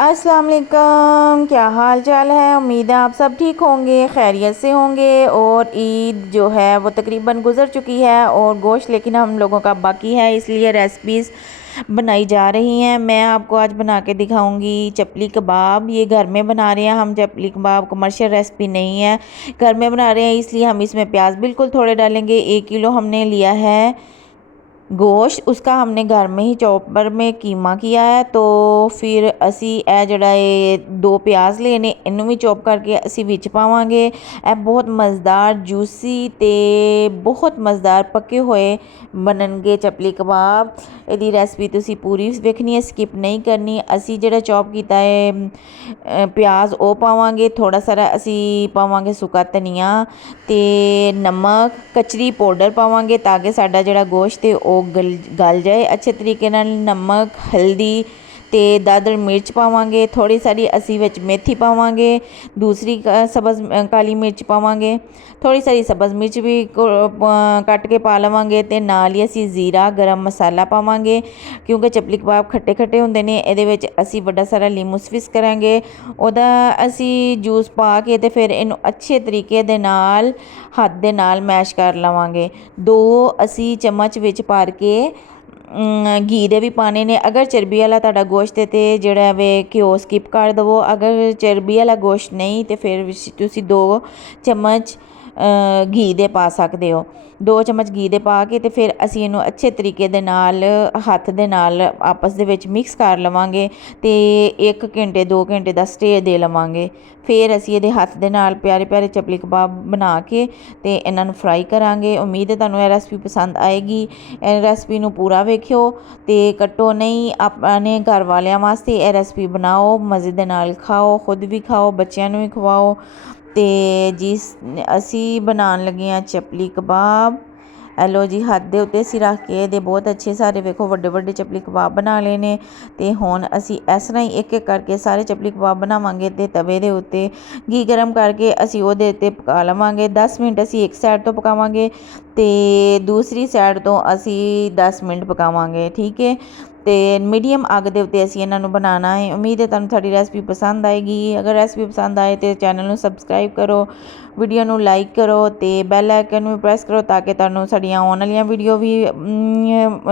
अस्सलाम वालेकुम, क्या हाल चाल है। उम्मीद है आप सब ठीक होंगे, खैरियत से होंगे। और ईद जो है वो तकरीबन गुज़र चुकी है और गोश्त लेकिन हम लोगों का बाकी है, इसलिए रेसिपीज़ बनाई जा रही हैं। मैं आपको आज बना के दिखाऊंगी चपली कबाब। ये घर में बना रहे हैं हम चपली कबाब, कमर्शियल रेसिपी नहीं है, घर में बना रहे हैं, इसलिए हम इसमें प्याज बिल्कुल थोड़े डालेंगे। 1 किलो हमने लिया है गोश्त, उसका हमने घर में ही चॉपर में कीमा किया है। तो फिर असी ए जड़ा ये 2 प्याज लेने, इनू भी चॉप करके असी विच पावांगे। ए बहुत मज़ेदार जूसी ते बहुत मज़ेदार पके हुए बननगे चपली कबाब। ਇਹਦੀ ਰੈਸਪੀ ਤੁਸੀਂ ਪੂਰੀ ਵੇਖਣੀ ਹੈ, ਸਕਿਪ ਨਹੀਂ ਕਰਨੀ। ਅਸੀਂ ਜਿਹੜਾ ਚੌਪ ਕੀਤਾ ਹੈ ਪਿਆਜ਼ ਉਹ ਪਾਵਾਂਗੇ, ਥੋੜਾ ਸਾਰਾ ਅਸੀਂ ਪਾਵਾਂਗੇ ਸੁੱਕਾ ਧਨੀਆ ਤੇ ਨਮਕ, ਕਚਰੀ ਪਾਊਡਰ ਪਾਵਾਂਗੇ ਤਾਂ ਕਿ ਸਾਡਾ ਜਿਹੜਾ ਗੋਸ਼ਤ ਹੈ ਉਹ ਗਲ ਜਾਏ ਅੱਛੇ ਤਰੀਕੇ ਨਾਲ। ਨਮਕ, ਹਲਦੀ ਤੇ ਦਾਦਰ ਮਿਰਚ ਪਾਵਾਂਗੇ, ਥੋੜੀ ਸਾਰੀ ਅਸੀਂ ਵਿੱਚ ਮੇਥੀ ਪਾਵਾਂਗੇ, ਦੂਸਰੀ ਸਬਜ਼ ਕਾਲੀ ਮਿਰਚ ਪਾਵਾਂਗੇ, ਥੋੜੀ ਸਾਰੀ ਸਬਜ਼ ਮਿਰਚ ਵੀ ਕੱਟ ਕੇ ਪਾ ਲਵਾਂਗੇ ਤੇ ਨਾਲ ਹੀ ਅਸੀਂ ਜ਼ੀਰਾ, ਗਰਮ ਮਸਾਲਾ ਪਾਵਾਂਗੇ ਕਿਉਂਕਿ ਚਪਲੀ ਕਬਾਬ ਖੱਟੇ ਖੱਟੇ ਹੁੰਦੇ ਨੇ। ਇਹਦੇ ਵਿੱਚ ਅਸੀਂ ਵੱਡਾ ਸਾਰਾ ਲੀਮੂ ਸਵਿਸ ਕਰਾਂਗੇ, ਉਹਦਾ ਅਸੀਂ ਜੂਸ ਪਾ ਕੇ ਤੇ ਫਿਰ ਇਹਨੂੰ ਅੱਛੇ ਤਰੀਕੇ ਦੇ ਨਾਲ ਹੱਥ ਦੇ ਨਾਲ ਮੈਸ਼ ਕਰ ਲਵਾਂਗੇ। 2 ਅਸੀਂ ਚਮਚ ਵਿੱਚ ਭਰ ਕੇ घी ਦੇ ਵੀ ਪਾਣੇ ਨੇ। ਅਗਰ ਚਰਬੀ ਵਾਲਾ ਤੁਹਾਡਾ ਗੋਸ਼ਤ ਹੈ ਤੇ ਜਿਹੜਾ ਵੇ ਘਿਓ ਸਕਿਪ ਕਰ ਦੇਵੋ, ਅਗਰ ਚਰਬੀ ਵਾਲਾ ਗੋਸ਼ਤ ਨਹੀਂ ਤੇ ਫਿਰ ਤੁਸੀਂ 2 ਚਮਚ ਘੀ ਦੇ ਪਾ ਸਕਦੇ ਹੋ। 2 ਚਮਚ ਘੀ ਦੇ ਪਾ ਕੇ ਤੇ ਫਿਰ ਅਸੀਂ ਇਹਨੂੰ ਅੱਛੇ ਤਰੀਕੇ ਦੇ ਨਾਲ ਹੱਥ ਦੇ ਨਾਲ ਆਪਸ ਦੇ ਵਿੱਚ ਮਿਕਸ ਕਰ ਲਵਾਂਗੇ ਤੇ 1 ਘੰਟੇ 2 ਘੰਟੇ ਦਾ ਸਟੇ ਦੇ ਲਵਾਂਗੇ। ਫਿਰ ਅਸੀਂ ਇਹਦੇ ਹੱਥ ਦੇ ਨਾਲ ਪਿਆਰੇ ਪਿਆਰੇ ਚਪਲੀ ਕਬਾਬ ਬਣਾ ਕੇ ਤੇ ਇਹਨਾਂ ਨੂੰ ਫਰਾਈ ਕਰਾਂਗੇ। ਉਮੀਦ ਹੈ ਤੁਹਾਨੂੰ ਇਹ ਰੈਸਪੀ ਪਸੰਦ ਆਏਗੀ। ਇਹ ਰੈਸਪੀ ਨੂੰ ਪੂਰਾ ਵੇਖਿਓ ਤੇ ਕੱਟੋ ਨਹੀਂ, ਆਪਣੇ ਘਰ ਵਾਲਿਆਂ ਵਾਸਤੇ ਇਹ ਰੈਸਪੀ ਬਣਾਓ, ਮਜ਼ੇ ਦੇ ਨਾਲ ਖਾਓ, ਖੁਦ ਵੀ ਖਾਓ, ਬੱਚਿਆਂ ਨੂੰ ਵੀ ਖਵਾਓ। ਤੇ ਜਿਸ ਅਸੀਂ ਬਣਾਉਣ ਲੱਗੇ ਹਾਂ ਚਪਲੀ ਕਬਾਬ, ਲਓ ਜੀ ਹੱਥ ਦੇ ਉੱਤੇ ਅਸੀਂ ਰੱਖ ਕੇ ਇਹਦੇ ਬਹੁਤ ਅੱਛੇ ਸਾਰੇ ਵੇਖੋ ਵੱਡੇ ਵੱਡੇ ਚਪਲੀ ਕਬਾਬ ਬਣਾ ਲਏ ਨੇ। ਤੇ ਹੁਣ ਅਸੀਂ ਇਸ ਤਰ੍ਹਾਂ ਹੀ ਇੱਕ ਇੱਕ ਕਰਕੇ ਸਾਰੇ ਚਪਲੀ ਕਬਾਬ ਬਣਾਵਾਂਗੇ ਤੇ ਤਵੇ ਦੇ ਉੱਤੇ ਘੀ ਗਰਮ ਕਰਕੇ ਅਸੀਂ ਉਹਦੇ ਉੱਤੇ ਪਕਾ ਲਵਾਂਗੇ। 10 ਮਿੰਟ ਅਸੀਂ ਇੱਕ ਸਾਈਡ ਤੋਂ ਪਕਾਵਾਂਗੇ ਤੇ ਦੂਸਰੀ ਸਾਈਡ ਤੋਂ ਅਸੀਂ 10 ਮਿੰਟ ਪਕਾਵਾਂਗੇ, ਠੀਕ ਹੈ। ਤੇ ਮੀਡੀਅਮ ਅੱਗ ਦੇ ਉੱਤੇ ਅਸੀਂ ਇਹਨਾਂ ਨੂੰ ਬਣਾਉਣਾ ਹੈ। ਉਮੀਦ ਹੈ ਤੁਹਾਨੂੰ ਸਾਡੀ ਰੈਸਪੀ ਪਸੰਦ ਆਏਗੀ। ਅਗਰ ਰੈਸਪੀ ਪਸੰਦ ਆਏ ਤਾਂ ਚੈਨਲ ਨੂੰ ਸਬਸਕ੍ਰਾਈਬ ਕਰੋ, ਵੀਡੀਓ ਨੂੰ ਲਾਈਕ ਕਰੋ ਤੇ ਬੈਲ ਆਈਕਨ ਨੂੰ ਪ੍ਰੈਸ ਕਰੋ ਤਾਂ ਕਿ ਤੁਹਾਨੂੰ ਸਾਡੀਆਂ ਆਉਣ ਵਾਲੀਆਂ ਵੀਡੀਓ ਵੀ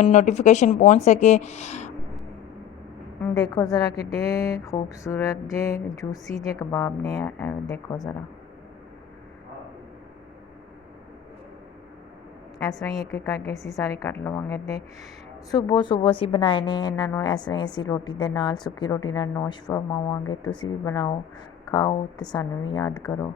ਨੋਟੀਫਿਕੇਸ਼ਨ ਪਹੁੰਚ ਸਕੇ। ਦੇਖੋ ज़रा किड्डे खूबसूरत जे जूसी जे कबाब ने, देखो ज़रा ਇਸ ਤਰ੍ਹਾਂ ਹੀ ਇੱਕ ਇੱਕ ਕਰਕੇ ਅਸੀਂ ਸਾਰੇ ਕੱਟ ਲਵਾਂਗੇ। ਤੇ ਸੁਬਹ ਸੁਬਹ ਅਸੀਂ ਬਣਾਏ ਨੇ ਇਹਨਾਂ ਨੂੰ, ਇਸ ਤਰ੍ਹਾਂ ਹੀ ਅਸੀਂ ਰੋਟੀ ਦੇ ਨਾਲ, ਸੁੱਕੀ ਰੋਟੀ ਨਾਲ ਨੋਸ਼ ਫਰਮਾਵਾਂਗੇ। ਤੁਸੀਂ ਵੀ ਬਣਾਓ, ਖਾਓ ਤੇ ਸਾਨੂੰ ਵੀ ਯਾਦ ਕਰੋ।